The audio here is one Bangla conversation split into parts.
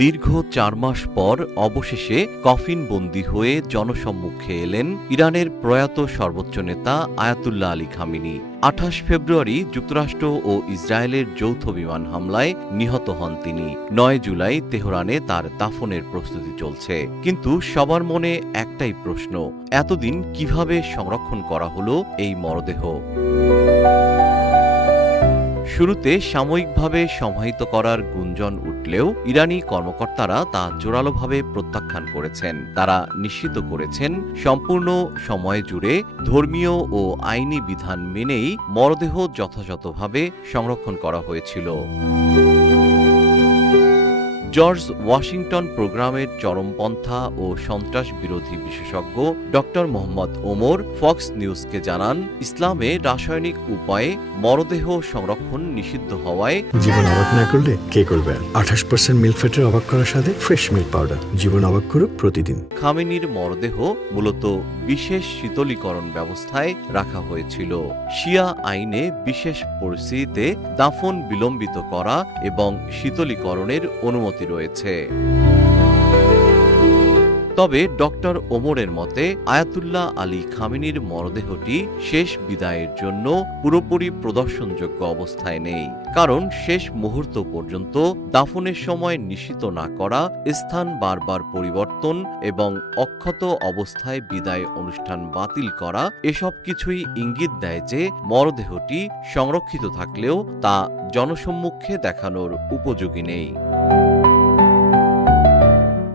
দীর্ঘ ৪ মাস পর অবশেষে কফিনবন্দী হয়ে জনসম্মুখে এলেন ইরানের প্রয়াত সর্বোচ্চ নেতা আয়াতুল্লাহ আলী খামেনি। ২৮ ফেব্রুয়ারি যুক্তরাষ্ট্র ও ইসরায়েলের যৌথ বিমান হামলায় নিহত হন তিনি। ৯ জুলাই তেহরানে তার দাফনের প্রস্তুতি চলছে। কিন্তু সবার মনে একটাই প্রশ্ন, এতদিন কিভাবে সংরক্ষণ করা হলো এই মরদেহ? শুরুতে সাময়িকভাবে সমাহিত করার গুঞ্জন উঠলেও ইরানি কর্মকর্তারা তা জোরালোভাবে প্রত্যাখ্যান করেছেন। তারা নিশ্চিত করেছেন, সম্পূর্ণ সময় জুড়ে ধর্মীয় ও আইনি বিধান মেনেই মরদেহ যথাযথভাবে সংরক্ষণ করা হয়েছিল। জর্জ ওয়াশিংটন প্রোগ্রামের চরমপন্থা ও সন্ত্রাস বিরোধী বিশেষজ্ঞ ড মোহাম্মদ ওমর ফক্স নিউজকে জানান, ইসলামে রাসায়নিক উপায়ে মরদেহ সংরক্ষণ নিষিদ্ধ হওয়ায় জীবন অবাক না করলে কে করবে? 28% মিল্ক ফ্যাটের অবাক করার সাথে ফ্রেশ মিল্ক পাউডার। জীবন অবাক করুক প্রতিদিন। খামেনির মরদেহ মূলত বিশেষ শীতলীকরণ ব্যবস্থায় রাখা হয়েছিল। শিয়া আইনে বিশেষ পরিস্থিতিতে দাফন বিলম্বিত করা এবং শীতলীকরণের অনুমতি রয়েছে। তবে ডক্টর ওমরের মতে আয়াতুল্লাহ আলী খামেনির মরদেহটি শেষ বিদায়ের জন্য পুরোপুরি প্রদর্শনযোগ্য অবস্থায় নেই। কারণ শেষ মুহূর্ত পর্যন্ত দাফনের সময় নিশ্চিত না করা, স্থান বারবার পরিবর্তন এবং অক্ষত অবস্থায় বিদায় অনুষ্ঠান বাতিল করা, এসব কিছুই ইঙ্গিত দেয় যে মরদেহটি সংরক্ষিত থাকলেও তা জনসম্মুখে দেখানোর উপযোগী নেই।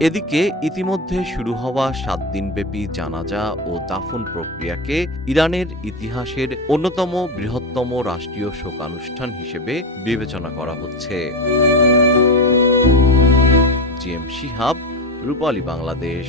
এদিকে ইতিমধ্যে শুরু হওয়া ৭ দিনব্যাপী জানাজা ও দাফন প্রক্রিয়াকে ইরানের ইতিহাসের অন্যতম বৃহত্তম রাষ্ট্রীয় শোকানুষ্ঠান হিসেবে বিবেচনা করা হচ্ছে। জিএম শিহাব, রূপালী বাংলাদেশ।